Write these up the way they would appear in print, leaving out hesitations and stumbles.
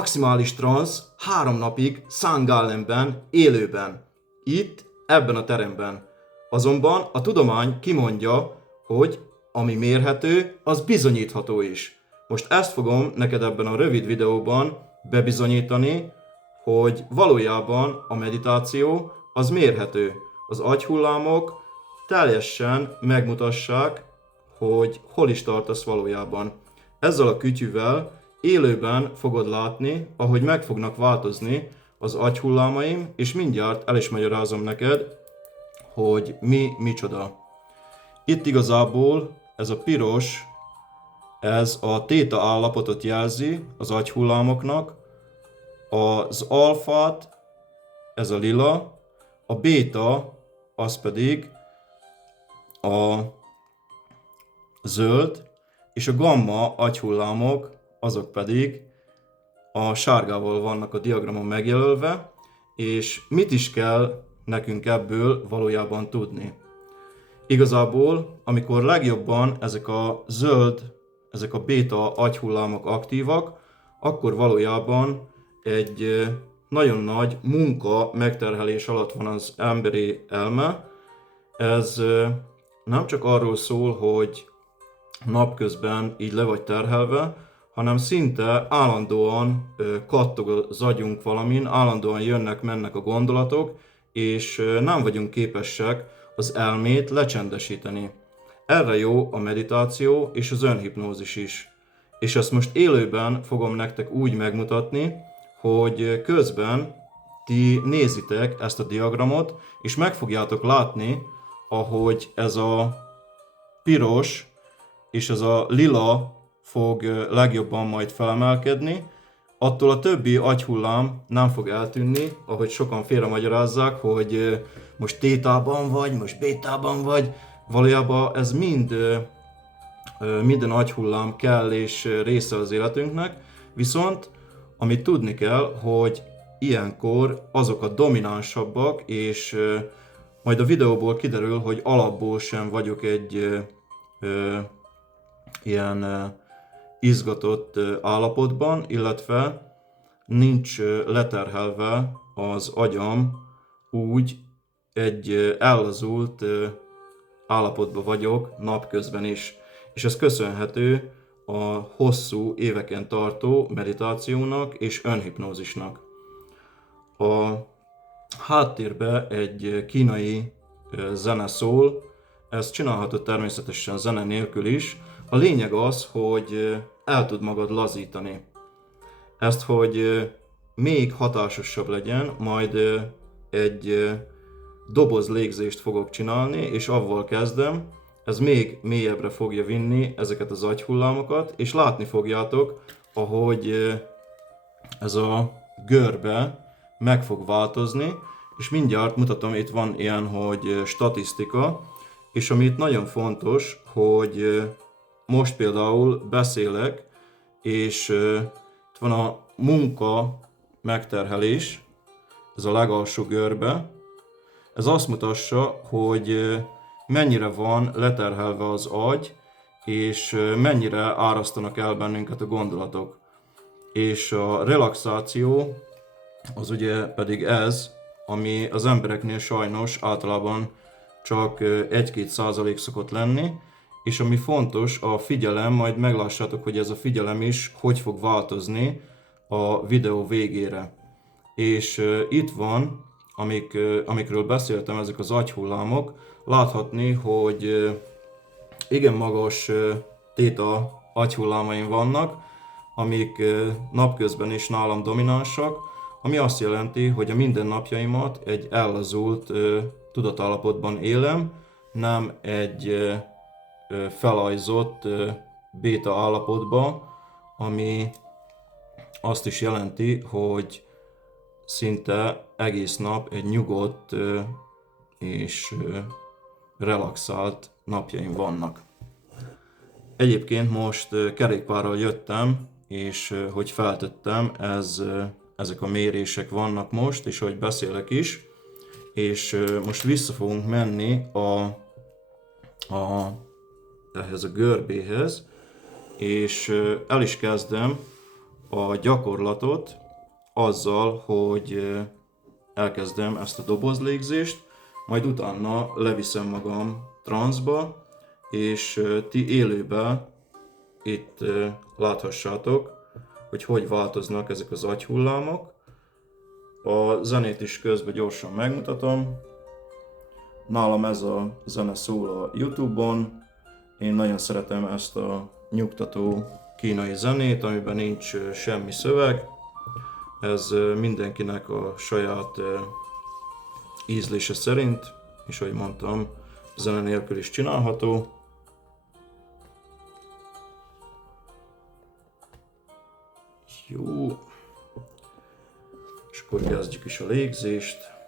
maximális transz 3 napig St. Gallenben, élőben. Itt, ebben a teremben. Azonban a tudomány kimondja, hogy ami mérhető, az bizonyítható is. Most ezt fogom neked ebben a rövid videóban bebizonyítani, hogy valójában a meditáció az mérhető. Az agyhullámok teljesen megmutassák, hogy hol is tartasz valójában. Ezzel a kütyűvel élőben fogod látni, ahogy meg fognak változni az agyhullámaim, és mindjárt el is magyarázom neked, hogy mi micsoda. Itt igazából ez a piros, ez a téta állapotot jelzi az agyhullámoknak, az alfát, ez a lila, a béta, az pedig a zöld, és a gamma agyhullámok, azok pedig a sárgával vannak a diagramon megjelölve, és mit is kell nekünk ebből valójában tudni. Igazából, amikor legjobban ezek a zöld, ezek a béta agyhullámok aktívak, akkor valójában egy nagyon nagy munka megterhelés alatt van az emberi elme. Ez nem csak arról szól, hogy napközben így le vagy terhelve, hanem szinte állandóan kattog az agyunk valamin, állandóan jönnek-mennek a gondolatok, és nem vagyunk képesek az elmét lecsendesíteni. Erre jó a meditáció és az önhipnózis is. És ezt most élőben fogom nektek úgy megmutatni, hogy közben ti nézitek ezt a diagramot, és meg fogjátok látni, ahogy ez a piros és ez a lila fog legjobban majd felemelkedni, attól a többi agyhullám nem fog eltűnni, ahogy sokan félremagyarázzák, hogy most tétában vagy, most bétában vagy. Valójában ez minden agyhullám kell és része az életünknek, viszont amit tudni kell, hogy ilyenkor azok a dominánsabbak, és majd a videóból kiderül, hogy alapból sem vagyok egy ilyen izgatott állapotban, illetve nincs leterhelve az agyam, úgy egy ellazult állapotban vagyok napközben is. És ez köszönhető a hosszú éveken tartó meditációnak és önhipnózisnak. A háttérbe egy kínai zene szól, ezt csinálhatod természetesen zene nélkül is. A lényeg az, hogy el tud magad lazítani. Ezt, hogy még hatásosabb legyen, majd egy doboz légzést fogok csinálni, és avval kezdem. Ez még mélyebbre fogja vinni ezeket az agyhullámokat, és látni fogjátok, ahogy ez a görbe meg fog változni, és mindjárt mutatom, itt van ilyen, hogy statisztika, és ami itt nagyon fontos, hogy most például beszélek, és itt van a munka megterhelés, ez a legalsó görbe. Ez azt mutassa, hogy mennyire van leterhelve az agy, és mennyire árasztanak el bennünket a gondolatok. És a relaxáció az ugye pedig ez, ami az embereknél sajnos általában csak 1-2% szokott lenni, és ami fontos, a figyelem, majd meglássátok, hogy ez a figyelem is hogy fog változni a videó végére. És itt van, amikről beszéltem, ezek az agyhullámok, láthatni, hogy igen magas téta agyhullámaim vannak, amik napközben is nálam dominánsak, ami azt jelenti, hogy a mindennapjaimat egy ellazult tudatállapotban élem, nem egy felajzott béta állapotba, ami azt is jelenti, hogy szinte egész nap egy nyugodt és relaxált napjaim vannak. Egyébként most kerékpárral jöttem, és hogy feltettem, ezek a mérések vannak most, és hogy beszélek is, és most vissza fogunk menni ehhez a görbéhez, és el is kezdem a gyakorlatot azzal, hogy elkezdem ezt a dobozlégzést, majd utána leviszem magam transzba, és ti élőben itt láthassátok, hogy változnak ezek az agyhullámok. A zenét is közben gyorsan megmutatom. Nálam ez a zene szól a YouTube-on. Én nagyon szeretem ezt a nyugtató kínai zenét, amiben nincs semmi szöveg. Ez mindenkinek a saját ízlése szerint, és ahogy mondtam, zene nélkül is csinálható. Jó. És akkor kezdjük is a légzést.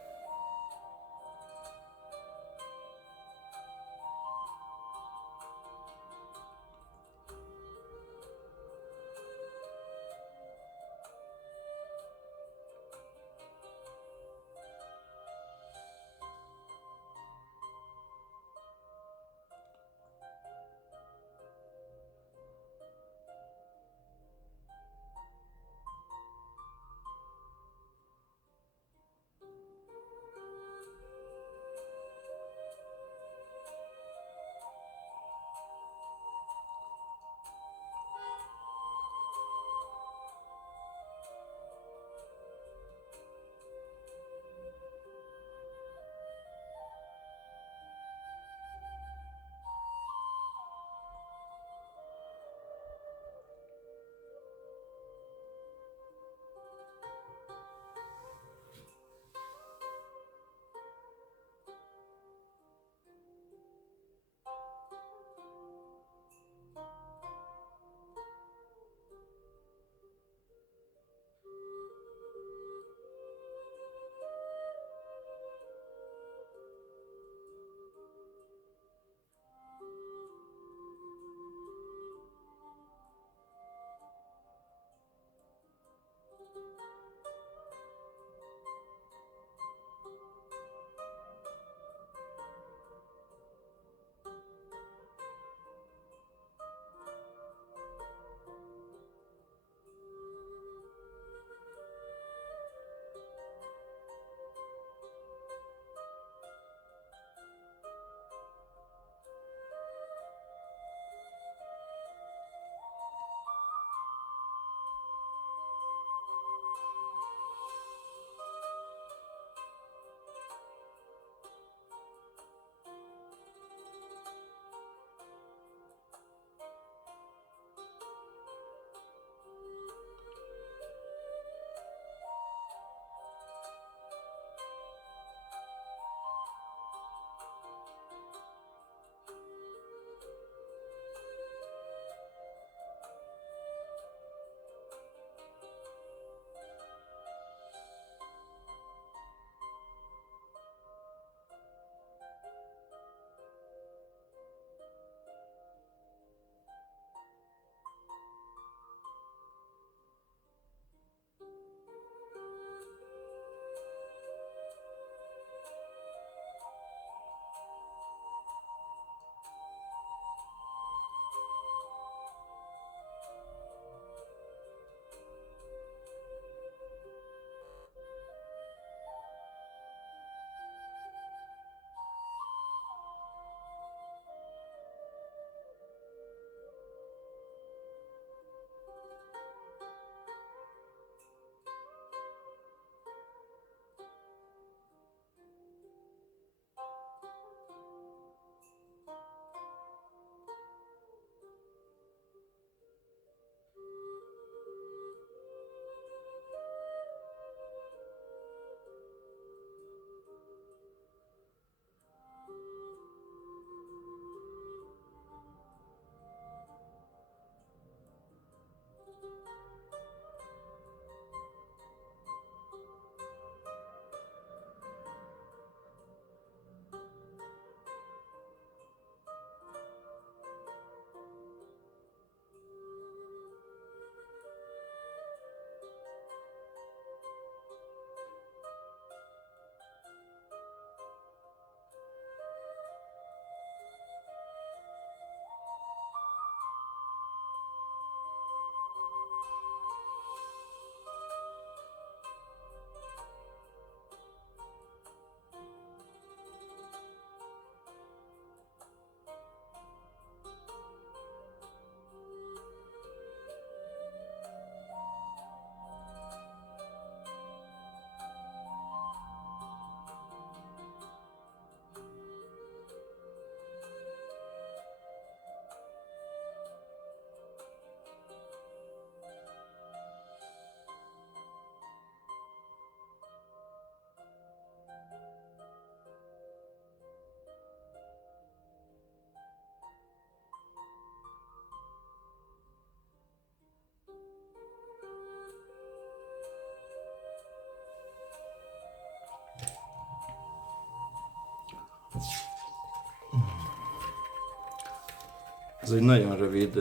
Ez egy nagyon rövid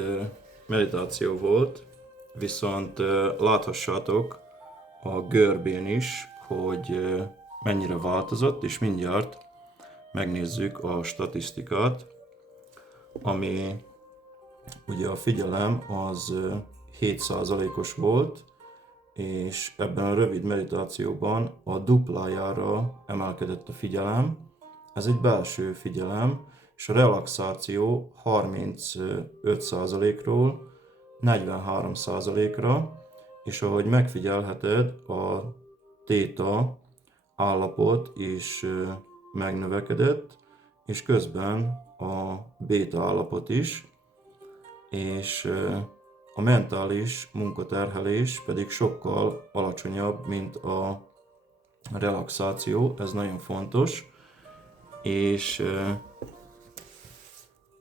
meditáció volt, viszont láthassátok a görbén is, hogy mennyire változott, és mindjárt megnézzük a statisztikát, ami ugye a figyelem az 7%-os volt, és ebben a rövid meditációban a duplájára emelkedett a figyelem. Ez egy belső figyelem, és a relaxáció 35%-ról 43%-ra, és ahogy megfigyelheted, a theta állapot is megnövekedett, és közben a béta állapot is, és a mentális munkaterhelés pedig sokkal alacsonyabb, mint a relaxáció, ez nagyon fontos, és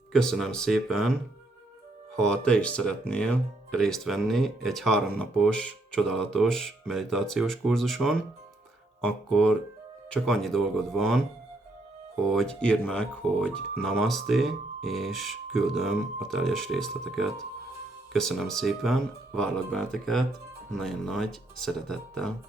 köszönöm szépen, ha te is szeretnél részt venni egy 3 napos, csodálatos meditációs kurzuson, akkor csak annyi dolgod van, hogy írd meg, hogy namaste, és küldöm a teljes részleteket. Köszönöm szépen, várlak benneteket, nagyon nagy szeretettel.